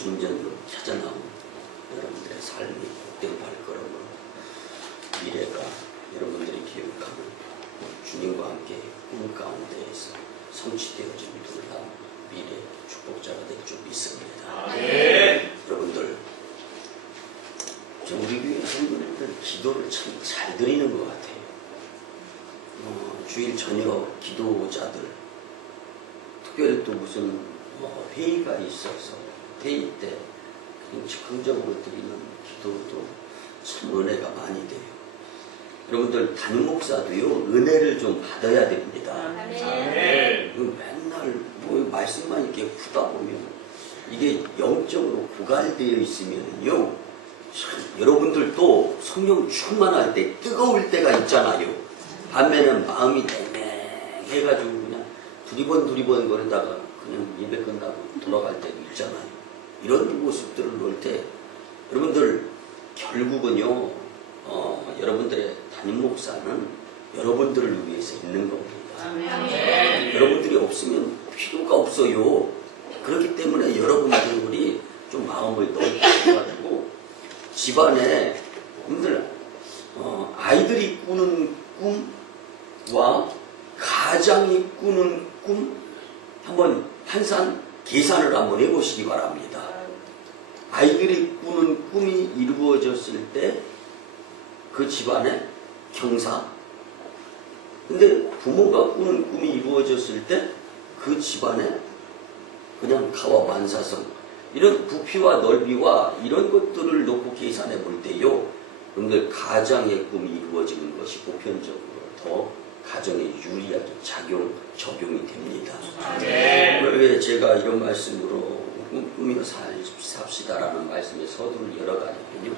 주님 전으로 찾아나온 여러분들의 삶이 복된 발걸음으로 미래가 여러분들이 기억하는 주님과 함께 꿈 가운데에서 성취되어진 놀라운 미래 축복자가 될 줄 믿습니다. 네. 여러분들, 우리 교회 성도님들 기도를 참 잘 드리는 것 같아요. 주일 저녁 기도자들, 특별히 또 무슨 회의가 있어서 회의 때 즉흥적으로 드리는 기도도 참 은혜가 많이 돼요. 여러분들 담임 목사도요 은혜를 좀 받아야 됩니다. 네. 맨날 뭐 말씀만 이렇게 후다 보면 이게 영적으로 고갈되어 있으면요 여러분들도 성령 충만할 때 뜨거울 때가 있잖아요. 반면에 마음이 냉랭해가지고 그냥 두리번 거리다가 그냥 예배 끝나고 돌아갈 때도 있잖아요. 이런 모습들을 볼 때 여러분들 결국은요 여러분들의 담임 목사는 여러분들을 위해서 있는 겁니다. 네. 여러분들이 없으면 필요가 없어요. 그렇기 때문에 여러분들이 좀 마음을 넓혀가지고 집안에 여러분들 아이들이 꾸는 꿈과 가장이 꾸는 꿈 한번 계산을 한번 해보시기 바랍니다. 아이들이 꾸는 꿈이 이루어졌을 때 그 집안에 경사, 근데 부모가 꾸는 꿈이 이루어졌을 때 그 집안에 그냥 가와 만사성, 이런 부피와 넓이와 이런 것들을 놓고 계산해 볼 때요 여러분들 가장의 꿈이 이루어지는 것이 보편적으로 더 가정에 유리하게 적용이 됩니다. 네. 왜 제가 이런 말씀으로 꿈꾸며 삽시다라는 말씀의 서두를 열어가냐면요,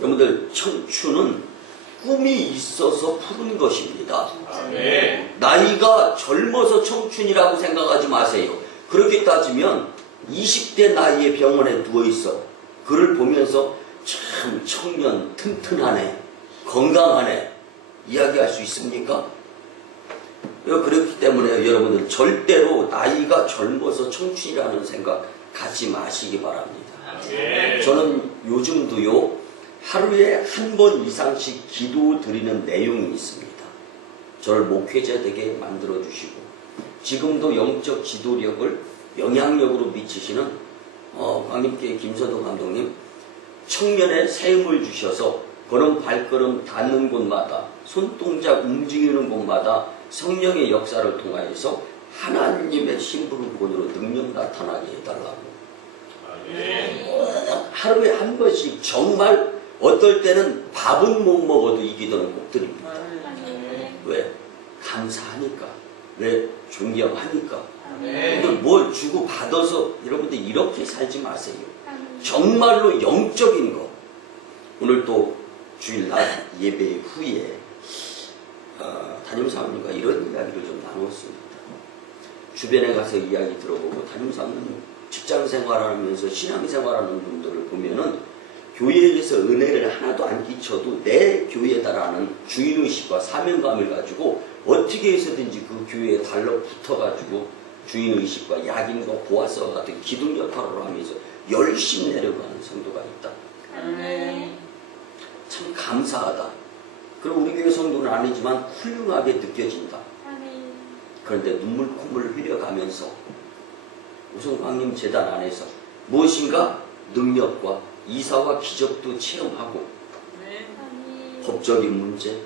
여러분들 청춘은 꿈이 있어서 푸른 것입니다. 네. 나이가 젊어서 청춘이라고 생각하지 마세요. 그렇게 따지면 20대 나이에 병원에 누워있어 그를 보면서 참 청년 튼튼하네, 건강하네 이야기할 수 있습니까? 그렇기 때문에 여러분들 절대로 나이가 젊어서 청춘이라는 생각 갖지 마시기 바랍니다. 네. 저는 요즘도요 하루에 한 번 이상씩 기도 드리는 내용이 있습니다. 저를 목회자 되게 만들어 주시고 지금도 영적 지도력을 영향력으로 미치시는 광림교회 김선호 감독님, 청년의 샘을 주셔서 걸음 발걸음 닿는 곳마다 손동작 움직이는 곳마다 성령의 역사를 통하여서 하나님의 심부름꾼으로 능력 나타나게 해달라고. 하루에 한 번씩 정말 어떨 때는 밥은 못 먹어도 이 기도는 꼭 드립니다. 왜? 감사하니까. 왜? 존경하니까. 여러분들 뭘 주고 받아서 여러분들 이렇게 살지 마세요. 정말로 영적인 거. 오늘 또 주일 낮 예배 후에 담임사모님과 이런 이야기를 좀 나눴습니다. 주변에 가서 이야기 들어보고 담임사모님 직장 생활하면서 신앙 생활하는 분들을 보면은 교회에서 은혜를 하나도 안 끼쳐도 내 교회다라는 주인의식과 사명감을 가지고 어떻게 해서든지 그 교회에 달라붙어가지고 주인의식과 약인과 보아서 같은 기둥 역할을 하면서 열심히 내려가는 성도가 있다. 참 감사하다. 그리고 우리 교회 성도는 아니지만 훌륭하게 느껴진다. 그런데 눈물 콧물을 흘려가면서 우선 광림 재단 안에서 무엇인가 능력과 이사와 기적도 체험하고 법적인 문제,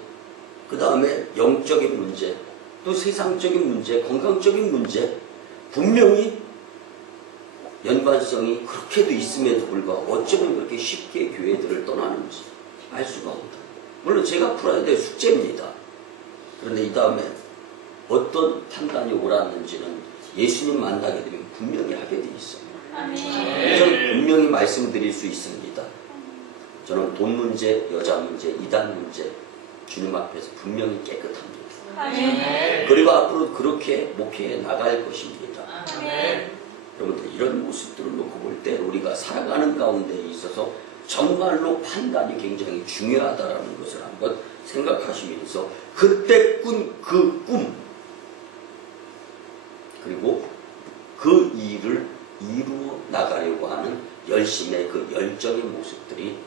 그 다음에 영적인 문제, 또 세상적인 문제, 건강적인 문제, 분명히 연관성이 그렇게도 있음에도 불구하고 어쩌면 그렇게 쉽게 교회들을 떠나는지 알 수가 없다. 물론 제가 풀어야 될 숙제입니다. 그런데 이 다음에 어떤 판단이 옳았는지는 예수님 만나게 되면 분명히 하게 돼 있어요. 저는 분명히 말씀드릴 수 있습니다. 저는 돈 문제, 여자 문제, 이단 문제 주님 앞에서 분명히 깨끗합니다. 그리고 앞으로 그렇게 목회해 나갈 것입니다. 여러분들 이런 모습들을 놓고 볼 때 우리가 살아가는 가운데 있어서 정말로 판단이 굉장히 중요하다는 것을 한번 생각하시면서 그때 꾼 그 꿈 그리고 그 일을 이루어 나가려고 하는 열심의 그 열정의 모습들이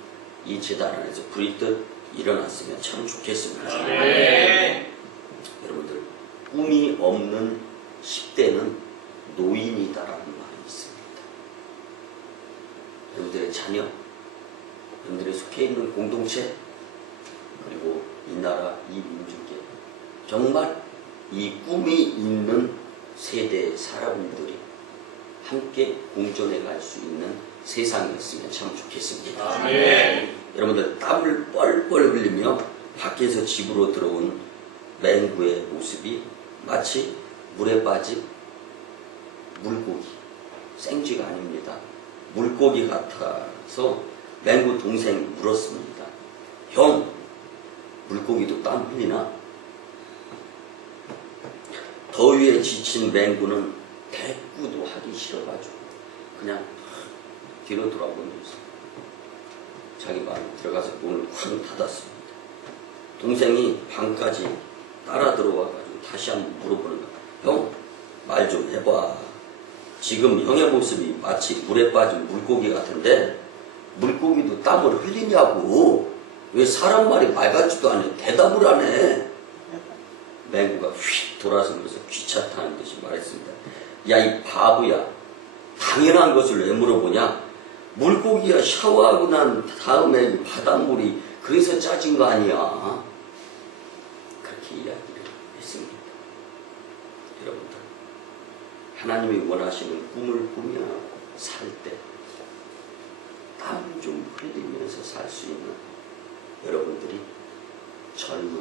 이 재단 안에서 불이듯 일어났으면 참 좋겠습니다. 네. 여러분들, 꿈이 없는 10대는 노인이다라는 말이 있습니다. 여러분들의 자녀, 여러분들이 속해 있는 공동체, 그리고 이 나라, 이 민족에 정말 이 꿈이 있는 세대의 사람들이 함께 공존해 갈 수 있는 세상이었으면 참 좋겠습니다. 네. 여러분들, 땀을 뻘뻘 흘리며 밖에서 집으로 들어온 맹구의 모습이 마치 물에 빠진 물고기, 생쥐가 아닙니다. 물고기 같아서 맹구 동생이 물었습니다. 형, 물고기도 땀 흘리나? 더위에 지친 맹구는 대꾸도 하기 싫어가지고 그냥 뒤로 돌아보면서 자기 방에 들어가서 문을 쾅 닫았습니다. 동생이 방까지 따라 들어와가지고 다시 한번 물어보는 거야. 형, 말 좀 해봐. 지금 형의 모습이 마치 물에 빠진 물고기 같은데 물고기도 땀을 흘리냐고. 왜 사람 말이 말 같지도 않아 대답을 하네. 맹구가 휙 돌아서면서 귀찮다는 듯이 말했습니다. 야, 이 바보야, 당연한 것을 왜 물어보냐? 물고기가 샤워하고 난 다음에 바닷물이 그래서 짜진 거 아니야. 그렇게 이야기를 했습니다. 여러분들, 하나님이 원하시는 꿈을 꾸며 살 때 땀 좀 흘리면서 살 수 있는 여러분들이 젊은,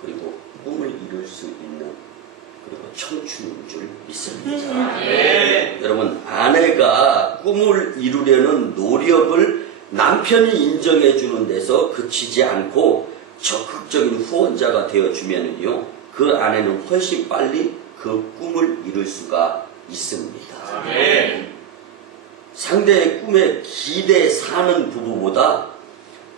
그리고 꿈을 이룰 수 있는, 그리고 청춘인 줄 믿습니다. 네. 여러분, 아내가 꿈을 이루려는 노력을 남편이 인정해 주는 데서 그치지 않고 적극적인 후원자가 되어주면은요, 그 아내는 훨씬 빨리 그 꿈을 이룰 수가 있습니다. 네. 상대의 꿈에 기대 사는 부부보다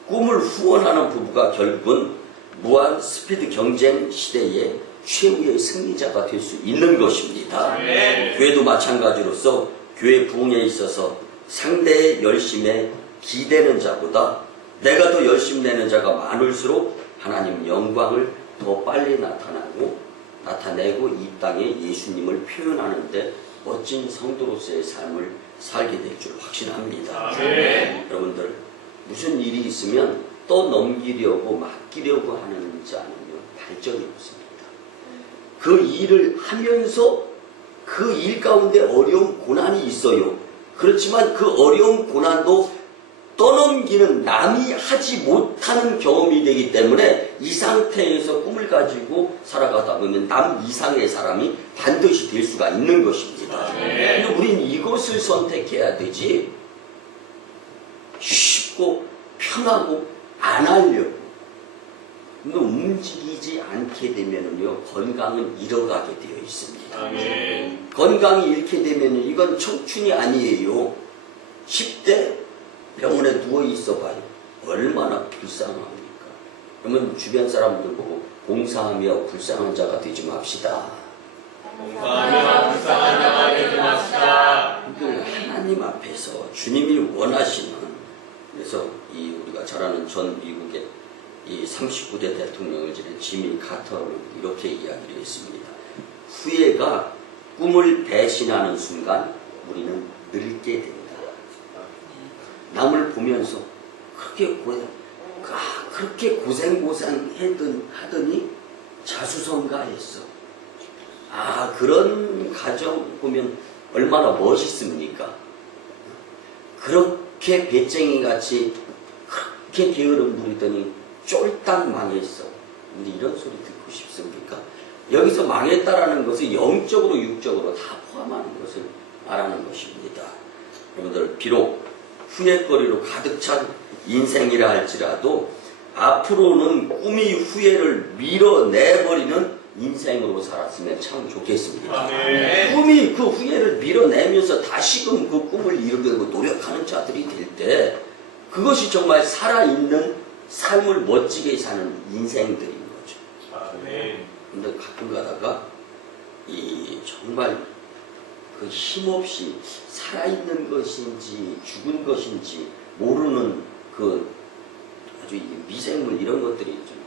꿈을 후원하는 부부가 결국은 무한 스피드 경쟁 시대에 최후의 승리자가 될 수 있는 것입니다. 네. 교회도 마찬가지로서 교회 부흥에 있어서 상대의 열심에 기대는 자보다 내가 더 열심 내는 자가 많을수록 하나님 영광을 더 빨리 나타내고 이 땅에 예수님을 표현하는데 멋진 성도로서의 삶을 살게 될 줄 확신합니다. 네. 여러분들, 무슨 일이 있으면 또 넘기려고 맡기려고 하는 자는요, 발전이 없습니다. 그 일을 하면서 그 일 가운데 어려운 고난이 있어요. 그렇지만 그 어려운 고난도 떠넘기는, 남이 하지 못하는 경험이 되기 때문에 이 상태에서 꿈을 가지고 살아가다 보면 남 이상의 사람이 반드시 될 수가 있는 것입니다. 네. 근데 우린 이것을 선택해야 되지, 쉽고 편하고 안 하려고. 근데 움직이지 않게 되면은요, 건강은 잃어가게 되어 있습니다. 네. 건강이 잃게 되면은 이건 청춘이 아니에요. 10대 병원에 누워 있어 봐요. 얼마나 불쌍합니까? 그러면 주변 사람들 보고 봉사하며 불쌍한 자가 되지 맙시다. 봉사하며 불쌍한 자가 되지 맙시다. 늘 하나님 앞에서 주님이 원하시는, 그래서 이 우리가 잘 아는 전 미국의 이 39대 대통령을 지낸 지미 카터는 이렇게 이야기를 했습니다. 후회가 꿈을 배신하는 순간 우리는 늙게 된다. 남을 보면서 그렇게 고생하더니 자수성가했어. 그런 가정 보면 얼마나 멋있습니까? 그렇게 배짱이 같이 그렇게 게으름 부리더니 쫄딱 망했어. 근데 이런 소리 듣고 싶습니까? 여기서 망했다라는 것은 영적으로 육적으로 다 포함하는 것을 말하는 것입니다. 여러분들, 비록 후회거리로 가득 찬 인생이라 할지라도 앞으로는 꿈이 후회를 밀어내버리는 인생으로 살았으면 참 좋겠습니다. 네. 꿈이 그 후회를 밀어내면서 다시금 그 꿈을 이루려고 노력하는 자들이 될 때 그것이 정말 살아있는 삶을 멋지게 사는 인생들인 거죠. 네. 근데 가끔 가다가 이 정말 그 힘없이 살아있는 것인지 죽은 것인지 모르는 그 아주 이 미생물 이런 것들이 좀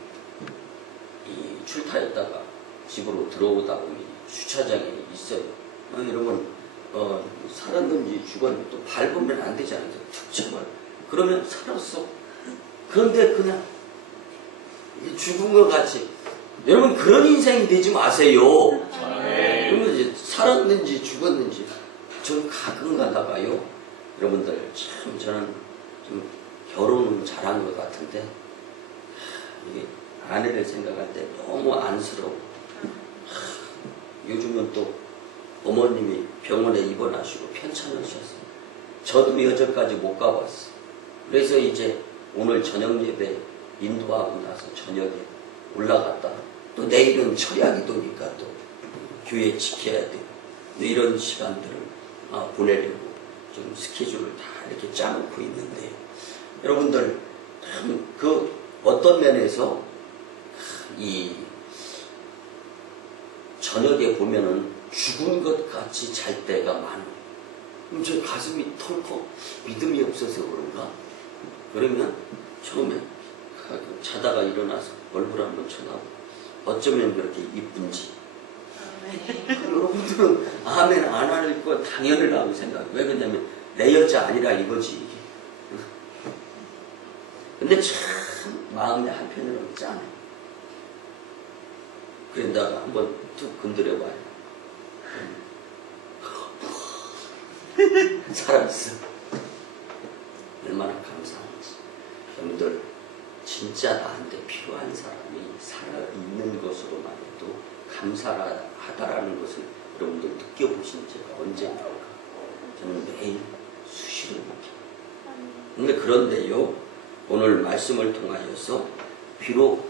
이 출타했다가 집으로 들어오다 보면 주차장에 있어요. 여러분 살았는지 죽었는지 또 밟으면 안 되잖아요. 툭 쳐버려. 그러면 살았어. 그런데 그냥 죽은 것 같이. 여러분 그런 인생이 되지 마세요. 그러면 이제 살았는지 죽었는지 좀 가끔 가다가요. 여러분들 참 저는 좀 결혼은 잘한 것 같은데 이게 아내를 생각할 때 너무 안쓰러워. 요즘은 또 어머님이 병원에 입원하시고 편찮으셨어요. 저도 여전까지 못 가봤어. 그래서 이제 오늘 저녁 예배 인도하고 나서 저녁에 올라갔다. 또 내일은 철야기도니까 또 교회 지켜야 되고 이런 시간들을 보내려고 좀 스케줄을 다 이렇게 짜놓고 있는데 여러분들 참 그 어떤 면에서 이 저녁에 보면은 죽은 것 같이 잘 때가 많아. 그럼 저 가슴이 털컥 믿음이 없어서 그런가? 그러면 처음에 자다가 일어나서 얼굴 한번 쳐다보고 어쩌면 그렇게 이쁜지. 여러분들은 아멘 안 할 거 당연하다고 생각해. 왜 그러냐면 내 여자 아니라 이거지 이게. 근데 참 마음의 한편으로는 짠해. 그런다가 한번 툭 건드려봐요. 살았어. 얼마나 감사한지. 여러분들 진짜 나한테 필요한 사람이 살아있는 것으로만 해도 감사하다라는 것을 여러분들 느껴보신 제가 언젠가 저는 매일 수시로 느껴요. 근데 그런데요, 오늘 말씀을 통하여서 비록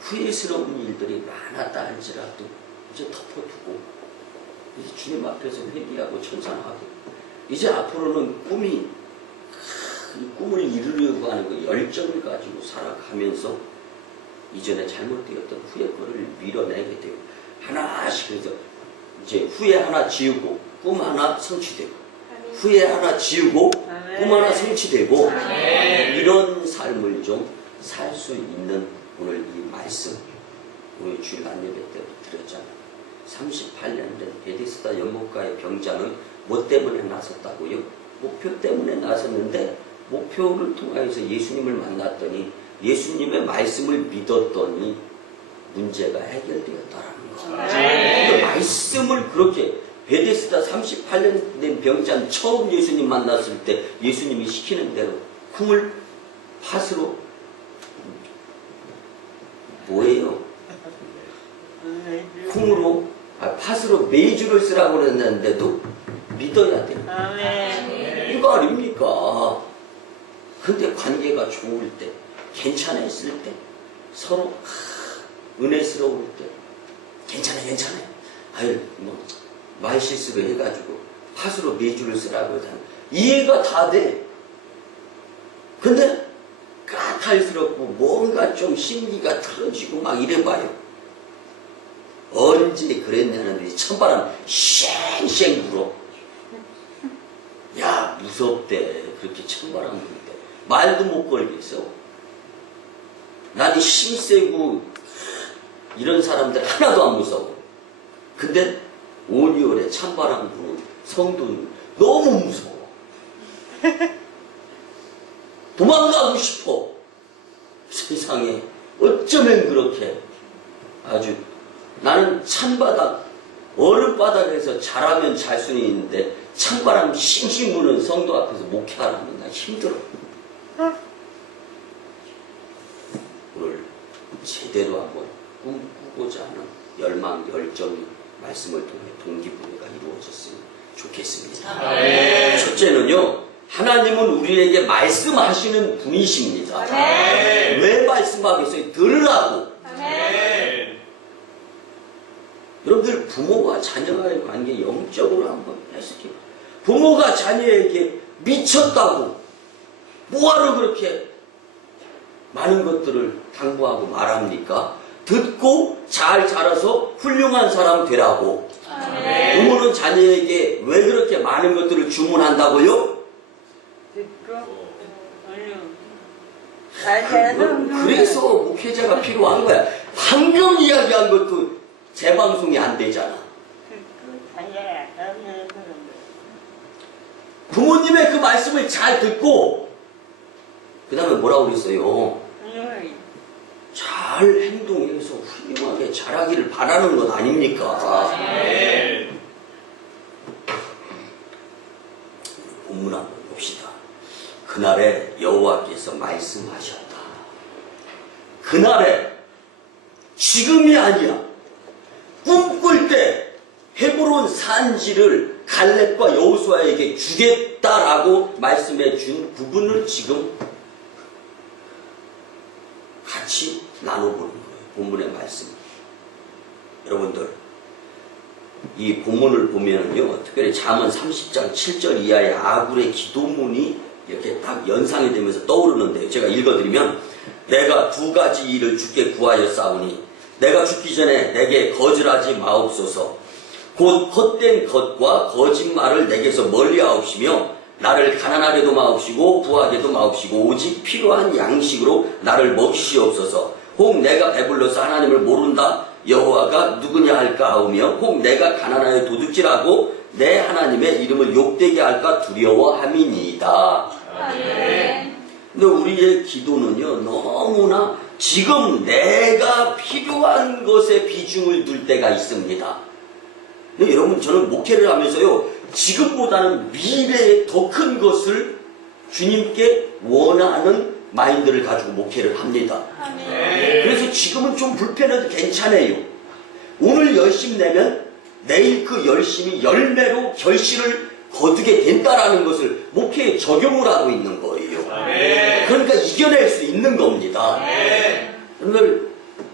후회스러운 일들이 많았다 할지라도 이제 덮어두고 이제 주님 앞에서 회개하고 천상하고 이제 앞으로는 이 꿈을 이루려고 하는 그 열정을 가지고 살아가면서 이전에 잘못되었던 후회 거를 밀어내게 되고 하나씩 그래서 이제 후회 하나 지우고 꿈 하나 성취되고 후회 하나 지우고 꿈 하나 성취되고 이런 삶을 좀 살 수 있는 오늘 이 말씀 우리 주일 안예배 때 드렸잖아요. 38년 된 베데스다 연못가의 병자는 뭐 때문에 나섰다고요? 목표 때문에 나섰는데 목표를 통하여서 예수님을 만났더니 예수님의 말씀을 믿었더니 문제가 해결되었다라는 거예요. 그 말씀을 그렇게 베데스다 38년 된 병자는 처음 예수님 만났을 때 예수님이 시키는 대로 쿵을 팥으로 뭐예요? 쿵으로 팥으로 메주를 쓰라고 그랬는데도 믿어야 돼요. 이거 아닙니까? 근데 관계가 좋을 때, 괜찮았을 때, 서로 은혜스러울 때, 괜찮아. 아유, 말 실수를 해가지고 팥으로 메주를 쓰라고 하잖아. 이해가 다 돼. 근데 까탈스럽고 뭔가 좀 심기가 틀어지고 막 이래봐요. 언제 그랬냐는데 찬바람 쉥쉥 불어. 야 무섭대. 그렇게 찬바람 불 때 말도 못 걸겠어. 나는 힘세고 이런 사람들 하나도 안 무서워. 근데 5, 6월에 찬바람 부는 성도는 너무 무서워. 도망가고 싶어. 세상에 어쩌면 그렇게 아주 나는 찬바닥 얼음바닥에서 자라면 잘 수는 있는데 찬바람 싱싱 부는 성도 앞에서 목회하라면 나 힘들어. 오늘 제대로 한번 꿈꾸고자 하는 열망, 열정이 말씀을 통해 동기부여가 이루어졌으면 좋겠습니다. 첫째는요, 하나님은 우리에게 말씀하시는 분이십니다. 왜 말씀하겠어요? 들으라고. 여러분들 부모와 자녀와의 관계 영적으로 한번 해석해요. 부모가 자녀에게 미쳤다고 뭐하러 그렇게 많은 것들을 당부하고 말합니까? 듣고 잘 자라서 훌륭한 사람 되라고. 아멘. 부모는 자녀에게 왜 그렇게 많은 것들을 주문한다고요? 그래서 목회자가 필요한 거야. 방금 이야기한 것도 재방송이 안 되잖아. 부모님의 그 말씀을 잘 듣고 그 다음에 뭐라고 그랬어요? 잘 행동해서 훌륭하게 자라기를 바라는 것 아닙니까? 아멘. 본문 한번 봅시다. 그날에 여호와께서 말씀하셨다. 그날에, 지금이 아니야. 꿈꿀 때 헤브론 산지를 갈렙과 여호수아에게 주겠다라고 말씀해 준 부분을 지금 같이 나눠보는 거예요. 본문의 말씀. 여러분들, 이 본문을 보면요, 특별히 잠언 30장 7절 이하의 아굴의 기도문이 이렇게 딱 연상이 되면서 떠오르는데요. 제가 읽어드리면, 내가 두 가지 일을 주께 구하였사오니 내가 죽기 전에 내게 거절하지 마옵소서. 곧 헛된 것과 거짓말을 내게서 멀리하옵시며 나를 가난하게도 마옵시고 부하게도 마옵시고 오직 필요한 양식으로 나를 먹이시옵소서. 혹 내가 배불러서 하나님을 모른다 여호와가 누구냐 할까 하오며 혹 내가 가난하여 도둑질하고 내 하나님의 이름을 욕되게 할까 두려워함이니이다. 아멘. 근데 우리의 기도는요, 너무나 지금 내가 필요한 것에 비중을 둘 때가 있습니다. 근데 여러분, 저는 목회를 하면서요, 지금보다는 미래에 더 큰 것을 주님께 원하는 마인드를 가지고 목회를 합니다. 아멘. 그래서 지금은 좀 불편해도 괜찮아요. 오늘 열심 내면 내일 그 열심이 열매로 결실을 거두게 된다라는 것을 목회에 적용을 하고 있는 거예요. 아멘. 그러니까 이겨낼 수 있는 겁니다. 아멘. 오늘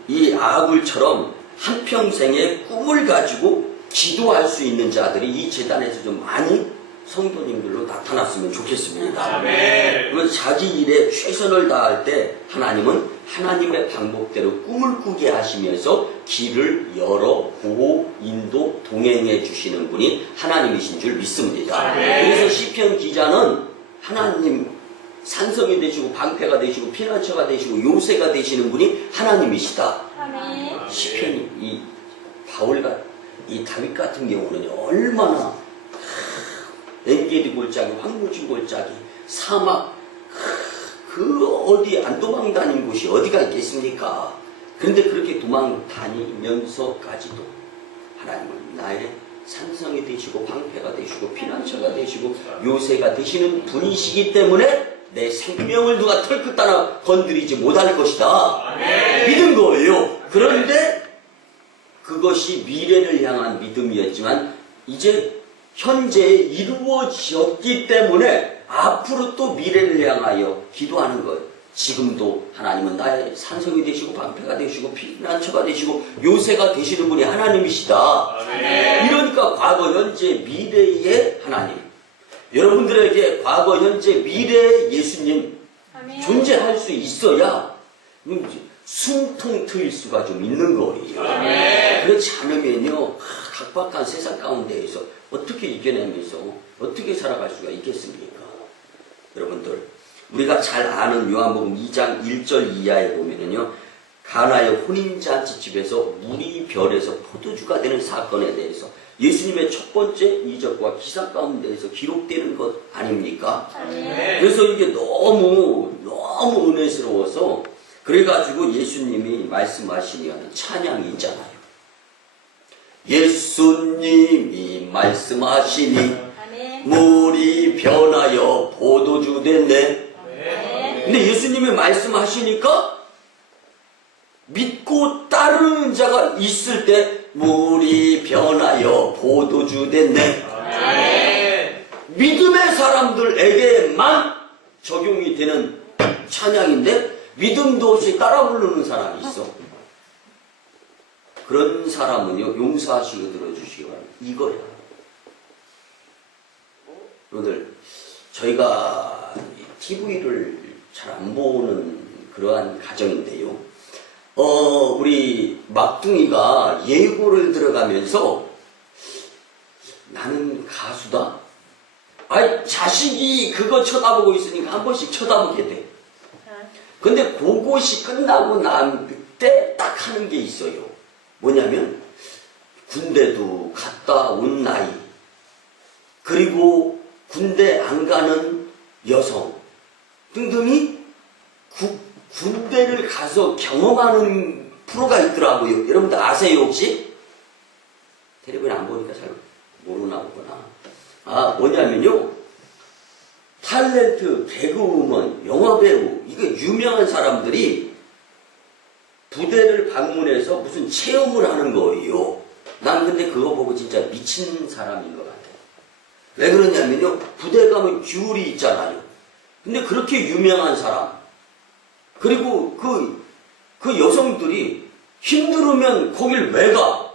이 아굴처럼 한평생의 꿈을 가지고 기도할 수 있는 자들이 이 재단에서 좀 많이 성도님들로 나타났으면 좋겠습니다. 아멘. 그러면 자기 일에 최선을 다할 때 하나님은 하나님의 방법대로 꿈을 꾸게 하시면서 길을 열어 보호, 인도, 동행해 주시는 분이 하나님이신 줄 믿습니다. 아멘. 그래서 시편 기자는 하나님 산성이 되시고 방패가 되시고 피난처가 되시고 요새가 되시는 분이 하나님이시다. 아멘. 시편이 이 바울과 이 다윗 같은 경우는 얼마나 엔게디 골짜기, 황무지 골짜기, 사막, 그 어디 안 도망 다닌 곳이 어디가 있겠습니까? 그런데 그렇게 도망 다니면서까지도 하나님은 나의 산성이 되시고 방패가 되시고 피난처가 되시고 요새가 되시는 분이시기 때문에 내 생명을 누가 털끝 따라 건드리지 못할 것이다. 아멘. 믿은 거예요. 그런데 그것이 미래를 향한 믿음이었지만 이제 현재에 이루어졌기 때문에 앞으로 또 미래를 향하여 기도하는 거예요. 지금도 하나님은 나의 산성이 되시고 방패가 되시고 피난처가 되시고 요새가 되시는 분이 하나님이시다. 아멘. 이러니까 과거, 현재, 미래의 하나님. 여러분들에게 과거, 현재, 미래의 예수님 아멘. 존재할 수 있어야 숨통 트일 수가 좀 있는 거예요. 아멘. 그렇지 않으면요, 각박한 세상 가운데에서 어떻게 이겨내면서 어떻게 살아갈 수가 있겠습니까? 여러분들, 우리가 잘 아는 요한복음 2장 1절 이하에 보면은요, 가나의 혼인잔치집에서 물이 별에서 포도주가 되는 사건에 대해서 예수님의 첫 번째 이적과 기사 가운데에서 기록되는 것 아닙니까? 아멘. 그래서 이게 너무 은혜스러워서 그래가지고 예수님이 말씀하시는 찬양이 있잖아요. 예수님이 말씀하시니 아멘. 물이 변하여 포도주 됐네. 아멘. 근데 예수님이 말씀하시니까 믿고 따르는 자가 있을 때 물이 변하여 포도주 됐네. 아멘. 믿음의 사람들에게만 적용이 되는 찬양인데 믿음도 없이 따라 부르는 사람이 있어. 그런 사람은요, 용서하시고 들어주시기 바랍니다. 이거야. 오늘 저희가 TV를 잘 안 보는 그러한 가정인데요. 우리 막둥이가 예고를 들어가면서 나는 가수다? 아니, 자식이 그거 쳐다보고 있으니까 한 번씩 쳐다보게 돼. 근데 그것이 끝나고 난 때 딱 하는 게 있어요. 뭐냐면, 군대도 갔다 온 나이, 그리고 군대 안 가는 여성 등등이 군대를 가서 경험하는 프로가 있더라고요. 여러분들 아세요 혹시? 텔레비전 안 보니까 잘 모르나 보구나. 뭐냐면요, 탤런트, 개그우먼, 영화배우, 이게 유명한 사람들이 부대를 방문해서 무슨 체험을 하는 거예요. 난 근데 그거 보고 진짜 미친 사람인 것 같아요. 왜 그러냐면요, 부대 가면 듀얼이 있잖아요. 근데 그렇게 유명한 사람, 그리고 그 여성들이 힘들으면 거길 왜 가?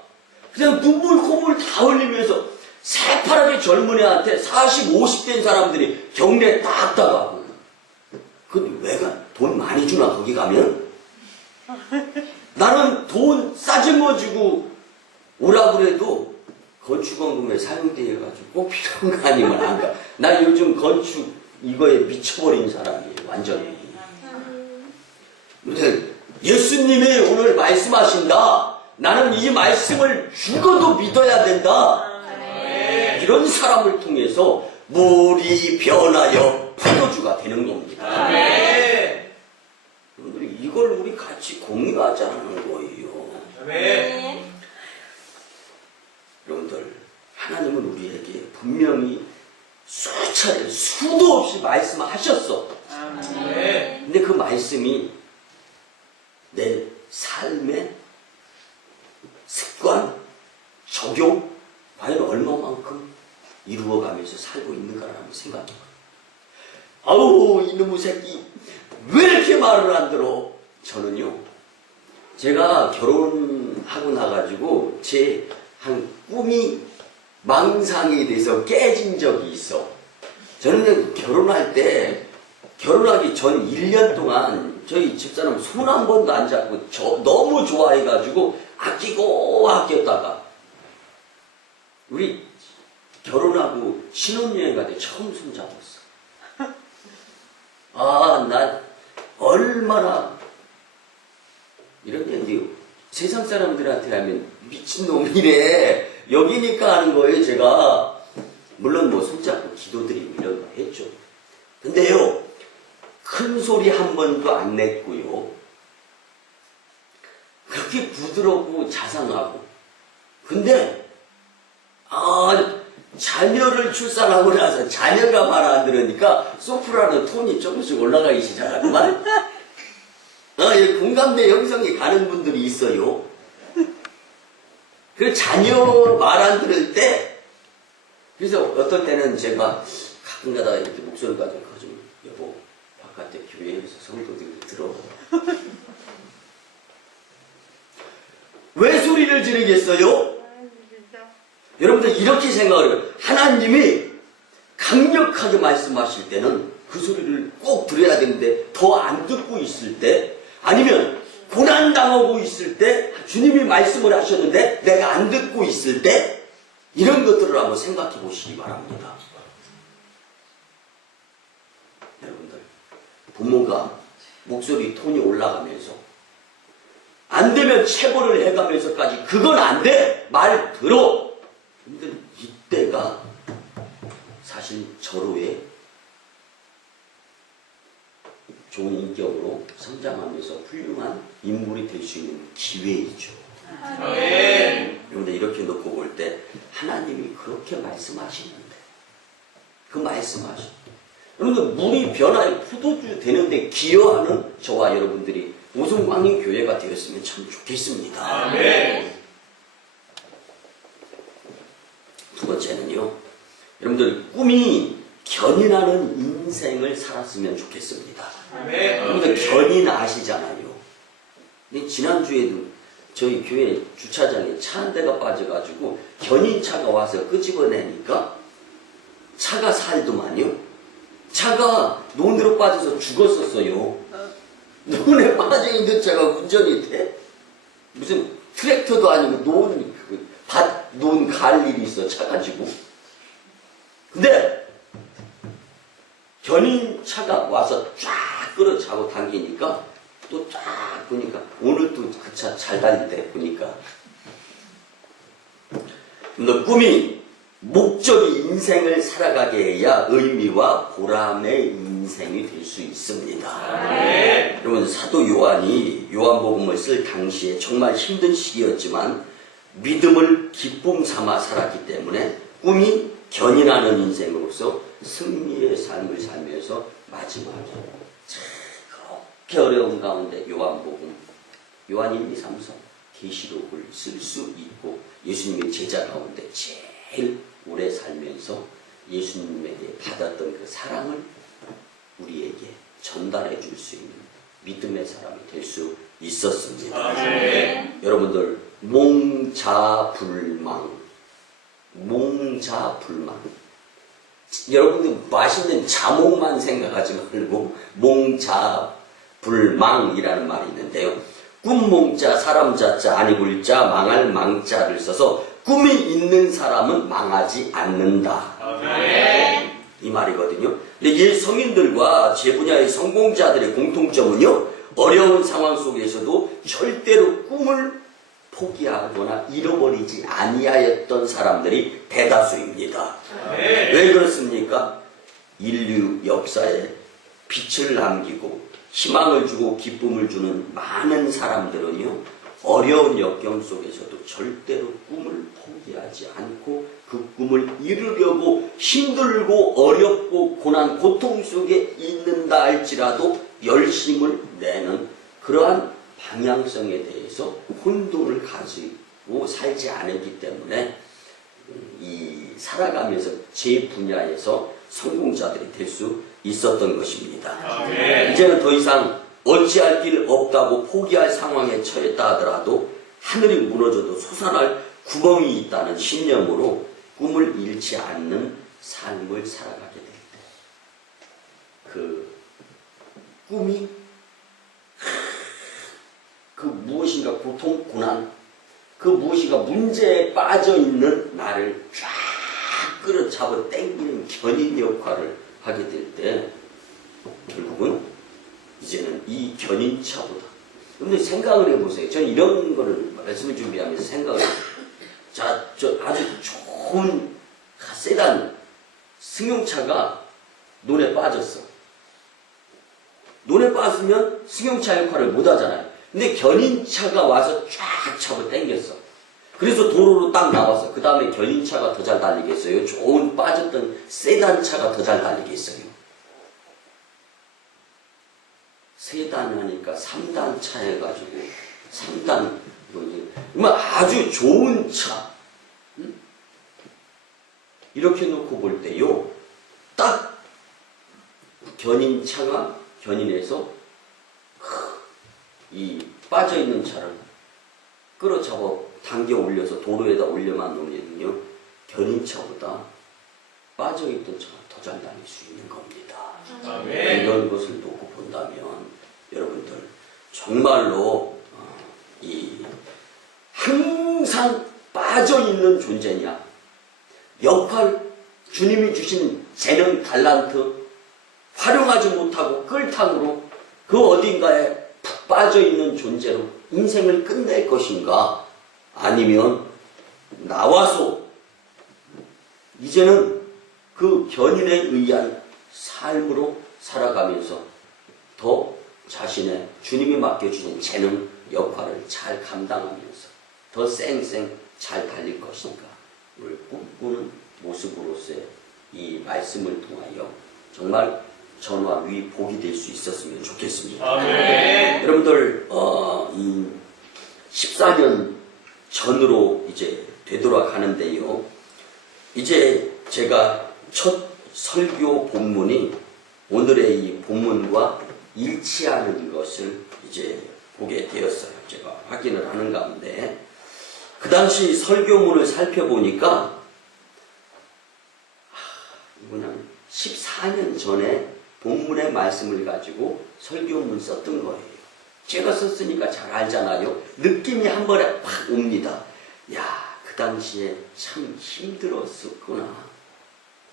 그냥 눈물, 콧물 다 흘리면서 새파랗게 젊은 애한테 40, 50된 사람들이 경례 딱 다가고. 근데 왜 가? 돈 많이 주나, 거기 가면? 나는 돈 싸질러 주고 오라 그래도 건축원금에 사용돼가지고 꼭 필요한 거 아니면 안 가. 나 요즘 건축 이거에 미쳐버린 사람이에요, 완전히. 근데 예수님이 오늘 말씀하신다. 나는 이 말씀을 죽어도 믿어야 된다. 이런 사람을 통해서 물이 변하여 포도주가 되는 겁니다. 여러분들이 이걸 우리 같이 공유하자는 거예요. 여러분들, 하나님은 우리에게 분명히 수차례 수도 없이 말씀하셨어. 근데 그 말씀이 내 삶의 습관, 적용, 과연 얼마만큼 이루어가면서 살고 있는가를 한번 생각해봐. 아우, 이놈의 새끼 왜 이렇게 말을 안 들어? 저는요, 제가 결혼하고 나가지고 제 한 꿈이 망상이 돼서 깨진 적이 있어. 저는 결혼할 때, 결혼하기 전 1년 동안 저희 집사람 손 한 번도 안 잡고 너무 좋아해가지고 아끼고 아꼈다가 우리 결혼하고 신혼여행 갈 때 처음 손 잡았어. 난 얼마나 이런 얘기요. 세상 사람들한테 하면 미친놈이래. 여기니까 하는 거예요, 제가. 물론 뭐 손잡고 기도드리고 이런 거 했죠. 근데요, 큰 소리 한 번도 안 냈고요. 그렇게 부드럽고 자상하고. 근데, 자녀를 출산하고 나서 자녀가 말 안 들으니까 소프라노 톤이 조금씩 올라가기 시작하더만. 공감대 형성이 가는 분들이 있어요. 그 자녀 말 안 들을 때, 그래서 어떨 때는 제가 가끔 가다가 이렇게 목소리가 좀 커지면, 여보, 바깥에 교회에서 성도들이 들어. 왜 소리를 지르겠어요? 여러분들 이렇게 생각을 해요. 하나님이 강력하게 말씀하실 때는 그 소리를 꼭 들어야 되는데 더 안 듣고 있을 때, 아니면 고난당하고 있을 때, 주님이 말씀을 하셨는데 내가 안 듣고 있을 때, 이런 것들을 한번 생각해 보시기 바랍니다. 여러분들, 부모가 목소리 톤이 올라가면서 안 되면 체벌을 해가면서까지 그건 안 돼! 말 들어! 근데 이때가 사실 절호의 좋은 인격으로 성장하면서 훌륭한 인물이 될 수 있는 기회이죠. 그런데 이렇게 놓고 볼 때 하나님이 그렇게 말씀하시는데, 그 말씀하시. 여러분들, 물이 변화의 포도주 되는데 기여하는 저와 여러분들이 오송광림교회가 되었으면 참 좋겠습니다. 아멘. 두 번째는요, 여러분들 꿈이 견인하는 인생을 살았으면 좋겠습니다. 여러분들 견인 아시잖아요. 근데 지난주에도 저희 교회 주차장에 차 한 대가 빠져가지고 견인차가 와서 끄집어내니까 차가 살더만요. 차가 논으로 빠져서 죽었었어요. 논에 빠져있는 차가 운전이 돼? 무슨 트랙터도 아니고 논 갈 일이 있어, 차 가지고. 근데 견인차가 와서 쫙 끌어 잡아 당기니까 또 쫙 보니까 오늘 또 그 차 잘 달릴 때 보니까 너 꿈이 목적이 인생을 살아가게 해야 의미와 보람의 인생이 될 수 있습니다. 네. 여러분 사도 요한이 요한복음을 쓸 당시에 정말 힘든 시기였지만 믿음을 기쁨 삼아 살았기 때문에 꿈이 견인하는 인생으로서 승리의 삶을 살면서 마지막에 그렇게 어려운 가운데 요한복음, 요한 1, 2, 3서 계시록을 쓸 수 있고 예수님의 제자 가운데 제일 오래 살면서 예수님에게 받았던 그 사랑을 우리에게 전달해 줄 수 있는 믿음의 사람이 될 수 있었습니다. 아멘. 여러분들 몽자불망 여러분들 맛있는 자몽만 생각하지 말고 몽자불망이라는 말이 있는데요. 꿈몽자 사람자자 아니굴자 망할 망자를 써서 꿈이 있는 사람은 망하지 않는다. 아멘. 이 말이거든요. 근데 이 성인들과 제 분야의 성공자들의 공통점은요, 어려운 상황 속에서도 절대로 꿈을 포기하거나 잃어버리지 아니하였던 사람들이 대다수입니다. 네. 왜 그렇습니까? 인류 역사에 빛을 남기고 희망을 주고 기쁨을 주는 많은 사람들은요, 어려운 역경 속에서도 절대로 꿈을 포기하지 않고 그 꿈을 이루려고 힘들고 어렵고 고난 고통 속에 있는다 할지라도 열심을 내는 그러한 방향성에 대해서 혼돈을 가지고 살지 않았기 때문에 이 살아가면서 제 분야에서 성공자들이 될 수 있었던 것입니다. 아멘. 이제는 더 이상 어찌할 길 없다고 포기할 상황에 처했다 하더라도 하늘이 무너져도 솟아날 구멍이 있다는 신념으로 꿈을 잃지 않는 삶을 살아가게 될 때 그 꿈이 그 무엇인가 고통, 고난, 그 무엇인가 문제에 빠져 있는 나를 쫙 끌어잡아 당기는 견인 역할을 하게 될 때 결국은 이제는 이 견인차보다 근데 생각을 해보세요. 저는 이런 거를 말씀을 준비하면서 생각을 해요. 자, 저 아주 좋은 세단 승용차가 논에 빠졌어. 논에 빠지면 승용차 역할을 못 하잖아요. 근데 견인차가 와서 쫙 잡아 당겼어. 그래서 도로로 딱 나왔어. 그 다음에 견인차가 더 잘 달리겠어요? 좋은 빠졌던 세단차가 더 잘 달리겠어요? 세단 하니까 3단 차 해가지고 3단 뭐 아주 좋은 차 이렇게 놓고 볼 때요 딱 견인차가 견인해서 이 빠져있는 차를 끌어잡아 당겨 올려서 도로에다 올려만 놓으면요 견인차보다 빠져있던 차가 더 잘 달릴 수 있는 겁니다. 아멘. 이런 것을 놓고 본다면 여러분들 정말로 이 항상 빠져있는 존재냐 역할 주님이 주신 재능 달란트 활용하지 못하고 끌탕으로 그 어딘가에 푹 빠져있는 존재로 인생을 끝낼 것인가 아니면 나와서 이제는 그 견인에 의한 삶으로 살아가면서 더 자신의 주님이 맡겨주신 재능 역할을 잘 감당하면서 더 쌩쌩 잘 달릴 것인가를 꿈꾸는 모습으로서의 이 말씀을 통하여 정말 전화 위 복이 될 수 있었으면 좋겠습니다. 아멘. 여러분들 이 14년 전으로 이제 되돌아가는데요. 이제 제가 첫 설교 본문이 오늘의 이 본문과 일치하는 것을 이제 보게 되었어요. 제가 확인을 하는 가운데 그 당시 설교문을 살펴보니까 그냥 14년 전에 본문의 말씀을 가지고 설교문 썼던 거예요. 제가 썼으니까 잘 알잖아요. 느낌이 한 번에 팍 옵니다. 야, 그 당시에 참 힘들었었구나.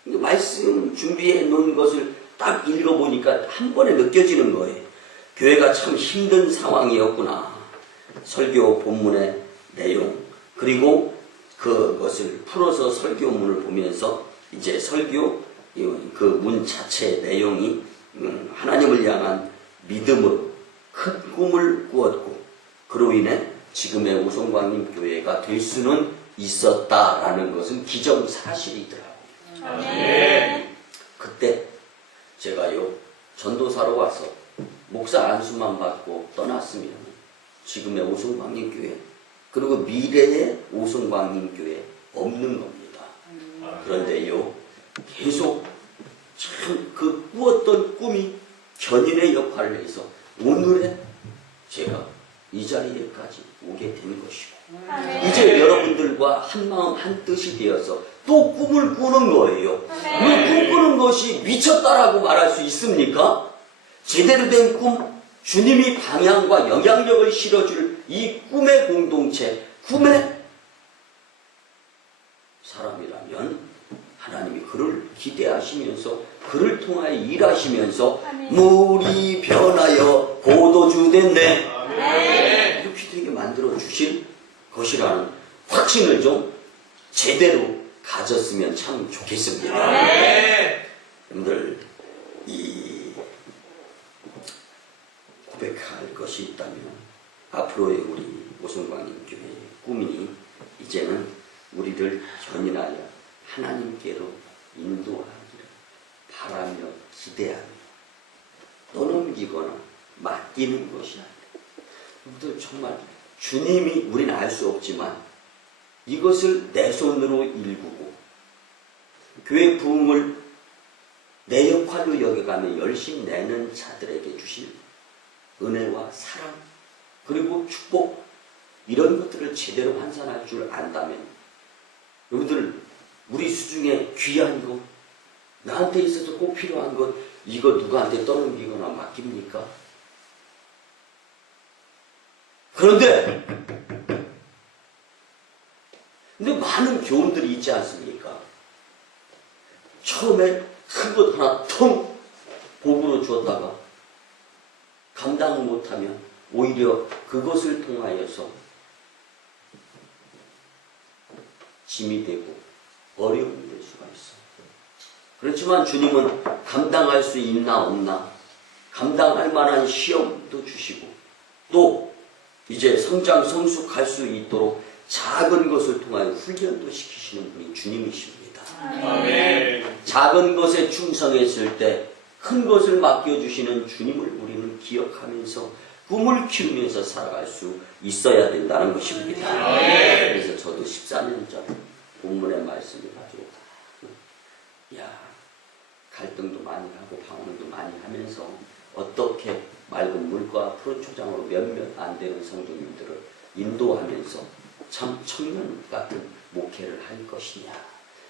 말씀 준비해 놓은 것을 딱 읽어보니까 한 번에 느껴지는 거예요. 교회가 참 힘든 상황이었구나. 설교 본문의 내용, 그리고 그것을 풀어서 설교문을 보면서 이제 설교 그 문 자체의 내용이 하나님을 향한 믿음으로 큰 꿈을 꾸었고, 그로 인해 지금의 오송광림 교회가 될 수는 있었다라는 것은 기정사실이더라고요. 아멘. 그때 제가요 전도사로 와서 목사 안수만 받고 떠났으면 지금의 오송광림교회, 그리고 미래의 오송광림교회 없는 겁니다. 그런데요 계속 참 그 꾸었던 꿈이 견인의 역할을 해서 오늘의 제가 이 자리에까지 오게 된 것이고, 이제 여러분들과 한마음 한뜻이 되어서 또 꿈을 꾸는 거예요. 그 꿈꾸는 것이 미쳤다라고 말할 수 있습니까? 제대로 된 꿈, 주님이 방향과 영향력을 실어줄 이 꿈의 공동체, 꿈의 사람이라면 하나님이 그를 기대하시면서 그를 통하여 일하시면서 물이 변하여 고도주 됐네, 이렇게 되게 만들어 주실 것이라는 확신을 좀 제대로 가졌으면 참 좋겠습니다. 여러분들, 이 고백할 것이 있다면 앞으로의 우리 오송광림교회의 꿈이 이제는 우리를 견인하여 하나님께로 인도하기를 바라며 기대하며 떠넘기거나 맡기는 것이 아니라, 여러분들 정말 주님이, 우리는 알 수 없지만 이것을 내 손으로 일구고 교회 부흥을 내 역할로 여겨가며 열심히 내는 자들에게 주실 은혜와 사랑, 그리고 축복, 이런 것들을 제대로 환산할 줄 안다면, 여러분들 우리 수중에 귀한 것, 나한테 있어서 꼭 필요한 것, 이거 누구한테 떠넘기거나 맡깁니까? 그런데 많은 교훈들이 있지 않습니까? 처음에 큰 것 하나 텅 복으로 주었다가 감당 못하면 오히려 그것을 통하여서 짐이 되고 어려움이 될 수가 있어. 그렇지만 주님은 감당할 수 있나 없나, 감당할 만한 시험도 주시고, 또 이제 성장 성숙할 수 있도록 작은 것을 통하여 훈련도 시키시는 분이 주님이십니다. 아멘. 작은 것에 충성했을 때 큰 것을 맡겨주시는 주님을 우리는 기억하면서 꿈을 키우면서 살아갈 수 있어야 된다는 것입니다. 아멘. 그래서 저도 14년 전 본문의 말씀을 가지고 갈등도 많이 하고 방황도 많이 하면서 어떻게 맑은 물과 푸른 초장으로 몇몇 안 되는 성도님들을 인도하면서 참 청년 같은 목회를 할 것이냐,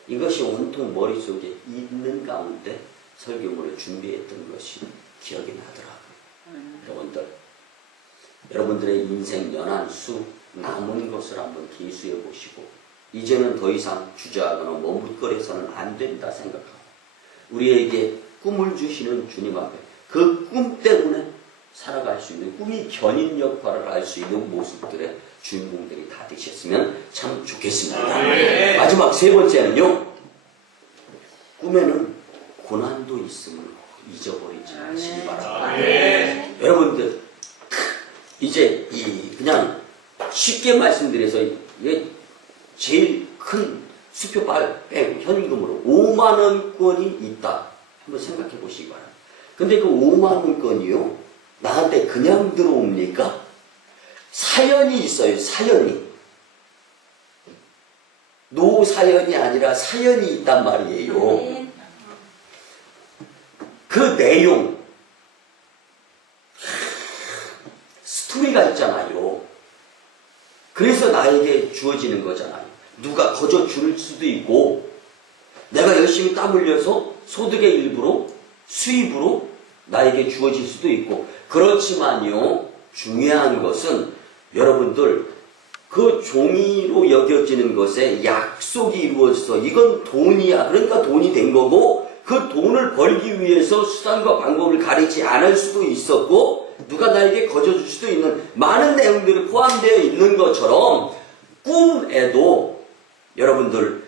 이것이 온통 머릿속에 있는 가운데 설교문을 준비했던 것이 기억이 나더라고요. 여러분들의 인생 연한수 남은 것을 한번 계수해 보시고, 이제는 더 이상 주저하거나 머뭇거려서는 안 된다 생각하고, 우리에게 꿈을 주시는 주님 앞에 그 꿈 때문에 살아갈 수 있는, 꿈이 견인 역할을 할 수 있는 모습들의 주인공들이 다 되셨으면 참 좋겠습니다. 네. 마지막 세 번째는요, 꿈에는 고난도 있음을 잊어버리지 마시기 바랍니다. 네. 여러분들, 이제 그냥 쉽게 말씀드려서 이게 제일 큰 수표빨 뺑 현금으로 5만 원권이 있다, 한번 생각해 보시기 바랍니다. 근데 그 5만 원권이요, 나한테 그냥 들어옵니까? 사연이 있어요. 사연이. 노사연이 아니라 사연이 있단 말이에요. 그 내용, 스토리가 있잖아요. 그래서 나에게 주어지는 거잖아요. 누가 거저 줄 수도 있고, 내가 열심히 땀 흘려서 소득의 일부로, 수입으로 나에게 주어질 수도 있고, 그렇지만요, 중요한 것은 여러분들 그 종이로 여겨지는 것에 약속이 이루어졌어. 이건 돈이야. 그러니까 돈이 된 거고, 그 돈을 벌기 위해서 수단과 방법을 가리지 않을 수도 있었고, 누가 나에게 거저줄 수도 있는 많은 내용들이 포함되어 있는 것처럼, 꿈에도 여러분들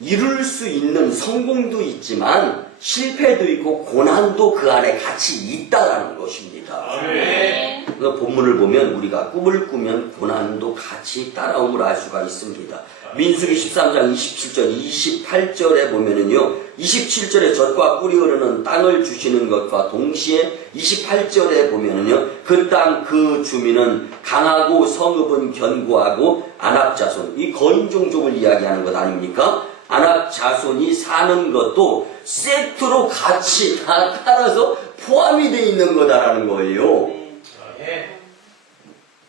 이룰 수 있는 성공도 있지만 실패도 있고 고난도 그 안에 같이 있다라는 것입니다. 아멘. 그 본문을 보면 우리가 꿈을 꾸면 고난도 같이 따라옴을 알 수가 있습니다. 민수기 13장 27절 28절에 보면은요, 27절에 젖과 꿀이 흐르는 땅을 주시는 것과 동시에 28절에 보면은요, 그 땅 그 주민은 강하고 성읍은 견고하고 아낙 자손, 이 거인 종족을 이야기하는 것 아닙니까? 아낙 자손이 사는 것도 세트로 같이 다 따라서 포함이 되어 있는 거다라는 거예요.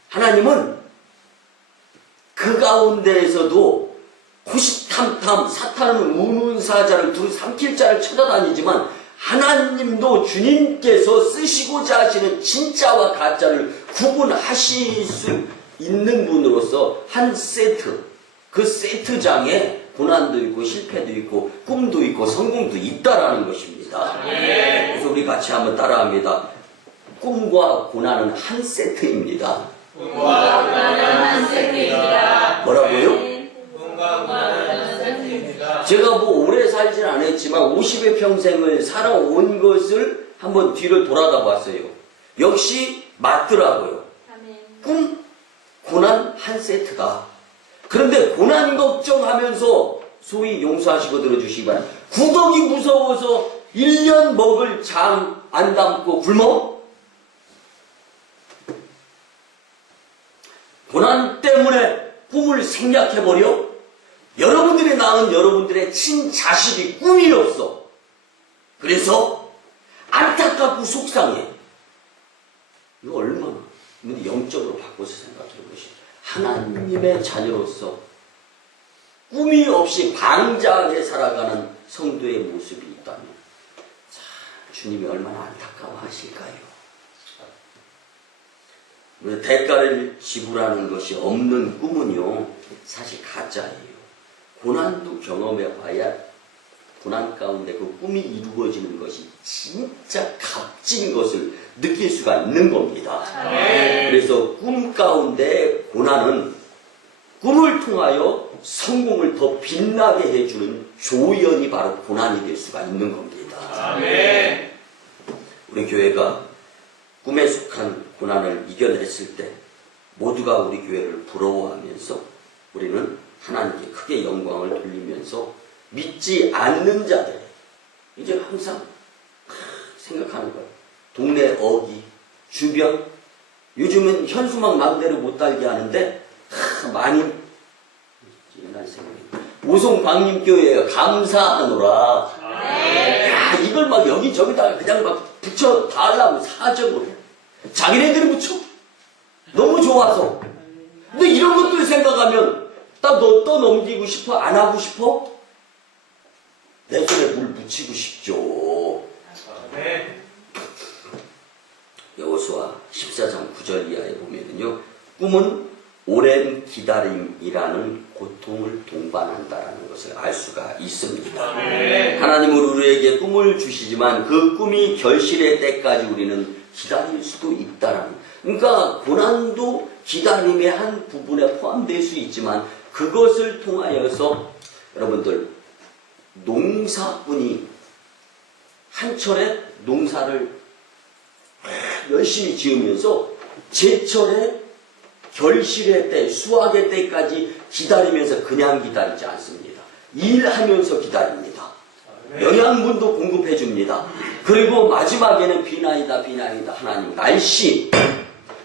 하나님은 그 가운데에서도 호시탐탐 사탄은 우문사자를 두루 삼킬 자를 찾아다니지만 하나님도 주님께서 쓰시고자 하시는 진짜와 가짜를 구분하실 수 있는 분으로서 한 세트, 그 세트장에 고난도 있고 실패도 있고 꿈도 있고 성공도 있다라는 것입니다. 그래서 우리 같이 한번 따라합니다. 꿈과 고난은 한 세트입니다. 꿈과 고난은 한 세트입니다. 뭐라고요? 꿈과 고난은 한 세트입니다. 제가 뭐 오래 살진 않았지만 50의 평생을 살아온 것을 한번 뒤를 돌아다 봤어요. 역시 맞더라고요. 꿈, 고난 한 세트다. 그런데 고난 걱정하면서 소위 용서하시고 들어주시기 바랍니다. 구더기 무서워서 1년 먹을 장 안 담고 굶어? 고난 때문에 꿈을 생략해버려? 여러분들이 낳은 여러분들의 친자식이 꿈이 없어. 그래서 안타깝고 속상해. 이거 얼마나 영적으로 바꿔서 생각해 보시죠. 하나님의 자녀로서 꿈이 없이 방장하게 살아가는 성도의 모습이 있다면 자, 주님이 얼마나 안타까워하실까요? 대가를 지불하는 것이 없는 꿈은요, 사실 가짜예요. 고난도 경험해 봐야 고난 가운데 그 꿈이 이루어지는 것이 진짜 값진 것을 느낄 수가 있는 겁니다. 그래서 꿈 가운데 고난은 꿈을 통하여 성공을 더 빛나게 해주는 조연이 바로 고난이 될 수가 있는 겁니다. 아멘. 우리 교회가 꿈에 속한 고난을 이겨냈을 때 모두가 우리 교회를 부러워하면서 우리는 하나님께 크게 영광을 돌리면서 믿지 않는 자들, 이제 항상 생각하는 거예요. 동네 어기, 주변, 요즘은 현수막 마음대로 못 달게 하는데 많이 옛날 생각이 오송 광림교회에 감사하노라. 야, 이걸 막 여기저기다가 그냥 막 붙여 달라고 사적으로 자기네들이 붙여. 너무 좋아서. 근데 이런 것들 생각하면 딱 너 떠넘기고 싶어? 안 하고 싶어? 내 손에 물 묻히고 싶죠. 여호수아 14장 9절 이하에 보면은요, 꿈은 오랜 기다림이라는 고통을 동반한다라는 것을 알 수가 있습니다. 하나님은 우리에게 꿈을 주시지만 그 꿈이 결실의 때까지 우리는 기다릴 수도 있다라는. 그러니까 고난도 기다림의 한 부분에 포함될 수 있지만 그것을 통하여서 여러분들 농사꾼이 한철에 농사를 열심히 지으면서 제철에 결실의 때, 수확의 때까지 기다리면서 그냥 기다리지 않습니다. 일하면서 기다립니다. 영양분도 공급해 줍니다. 그리고 마지막에는 비나이다 하나님 날씨,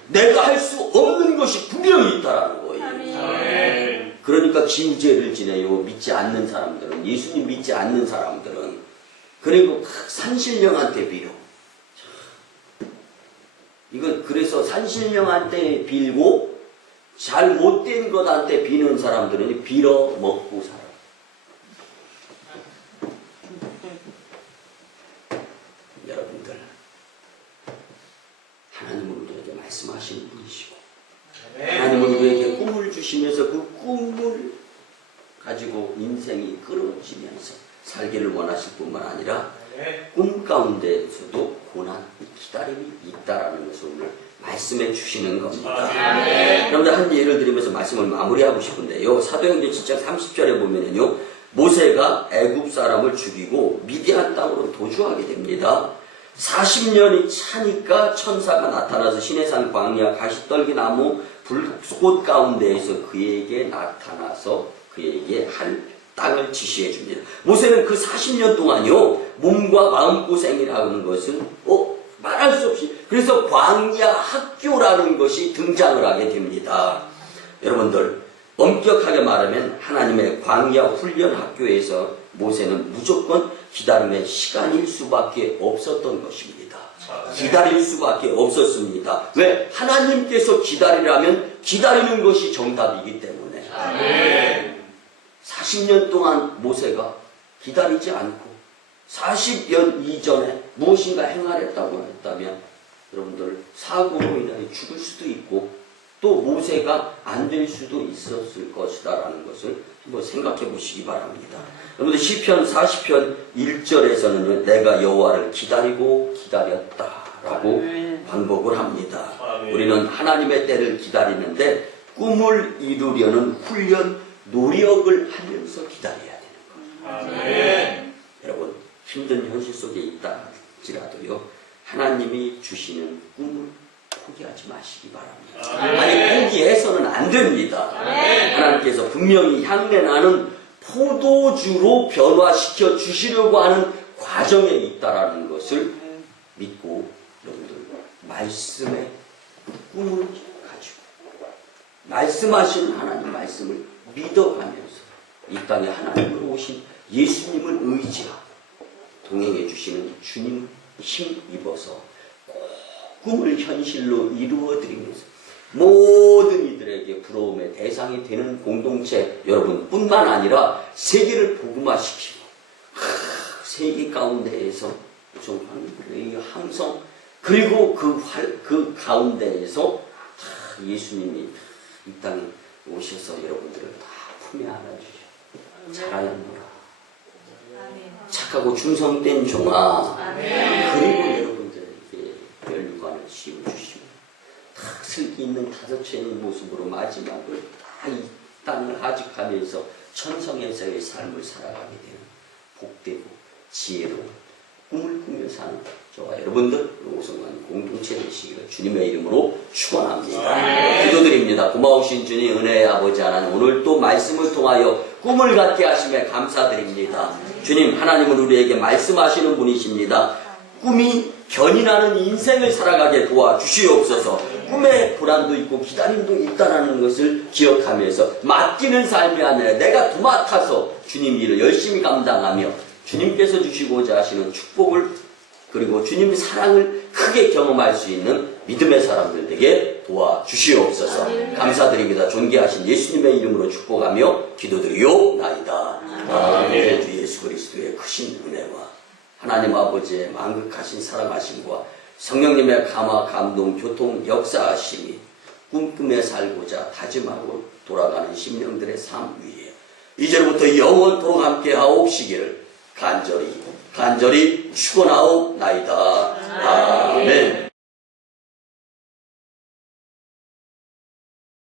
내가 할 수 없는 것이 분명히 있다라는 거예요. 아멘. 그러니까 김제를 지내요. 믿지 않는 사람들은, 예수님 믿지 않는 사람들은. 그리고 산신령한테 빌어. 이거 그래서 산신령한테 빌고 잘 못된 것한테 비는 사람들은 빌어 먹고 살아. 여러분들, 하나님은 우리에게 말씀하시는 분이시고 하나님은 우리에게 주시면서 그 꿈을 가지고 인생이 끌어지면서 살기를 원하실 뿐만 아니라 꿈 가운데에서도 고난, 기다림이 있다라는 것을 오늘 말씀해 주시는 겁니다. 여러분들 한 예를 들으면서 말씀을 마무리하고 싶은데요. 사도행전 7장 30절에 보면은요, 모세가 애굽 사람을 죽이고 미디안 땅으로 도주하게 됩니다. 40년이 차니까 천사가 나타나서 시내산 광야 가시떨기 나무 불꽃 가운데에서 그에게 나타나서 그에게 할 땅을 지시해 줍니다. 모세는 그 40년 동안요, 몸과 마음고생이라는 것은 말할 수 없이, 그래서 광야 학교라는 것이 등장을 하게 됩니다. 여러분들, 엄격하게 말하면 하나님의 광야 훈련 학교에서 모세는 무조건 기다림의 시간일 수밖에 없었던 것입니다. 기다릴 수밖에 없었습니다. 왜? 하나님께서 기다리라면 기다리는 것이 정답이기 때문에. 40년 동안 모세가 기다리지 않고 40년 이전에 무엇인가 행하랬다고 했다면 여러분들 사고로 인하여 죽을 수도 있고 또 모세가 안 될 수도 있었을 것이다라는 것을 한번 생각해 보시기 바랍니다. 여러분들 시편 40편 1절에서는 내가 여호와를 기다리고 기다렸다라고 반복을 합니다. 우리는 하나님의 때를 기다리는데 꿈을 이루려는 훈련, 노력을 하면서 기다려야 되는 거예요. 여러분 힘든 현실 속에 있다 할지라도요, 하나님이 주시는 꿈을 포기하지 마시기 바랍니다. 아니, 포기해서는 안 됩니다. 하나님께서 분명히 향내나는 포도주로 변화시켜 주시려고 하는 과정에 있다라는 것을 믿고 여러분들 말씀의 꿈을 가지고 말씀하시는 하나님 말씀을 믿어가면서 이 땅에 하나님으로 오신 예수님을 의지하고 동행해 주시는 주님을 힘입어서 꿈을 현실로 이루어드리면서 모든 이들에게 부러움의 대상이 되는 공동체 여러분뿐만 아니라 세계를 복음화시키고 세계 가운데에서 정말 항상 그리고 그 가운데에서 예수님이 이 땅에 오셔서 여러분들을 다 품에 안아주셔 잘하였노라 착하고 충성된 종아. 그리고 여러분들에게 멸관을 씌워주시고 탁 슬기 있는 다섯째의 모습으로 마지막을 다 이 땅을 하직하면서 천성에서의 삶을 살아가게 되는 복되고 지혜로운 꿈을 꾸며 사는 저와 여러분들 오성관 공동체 되시기를 주님의 이름으로 축원합니다. 기도드립니다. 고마우신 주님 은혜의 아버지 하나님, 오늘 또 말씀을 통하여 꿈을 갖게 하심에 감사드립니다. 주님, 하나님은 우리에게 말씀하시는 분이십니다. 꿈이 견인하는 인생을 살아가게 도와주시옵소서. 꿈에 불안도 있고 기다림도 있다는 것을 기억하면서 맡기는 삶이 아니라 내가 도맡아서 주님 일을 열심히 감당하며 주님께서 주시고자 하시는 축복을 그리고 주님의 사랑을 크게 경험할 수 있는 믿음의 사람들 되게 도와주시옵소서. 감사드립니다. 존귀하신 예수님의 이름으로 축복하며 기도드리옵나이다. 아멘. 주 예수 그리스도의 크신 은혜와 하나님 아버지의 만극하신 사랑하심과 성령님의 감화, 감동, 교통, 역사하심이 꿈꿈에 살고자 다짐하고 돌아가는 심령들의 삶 위에 이제부터 영원토록 함께 하옵시기를 간절히 축원하옵나이다. 아멘.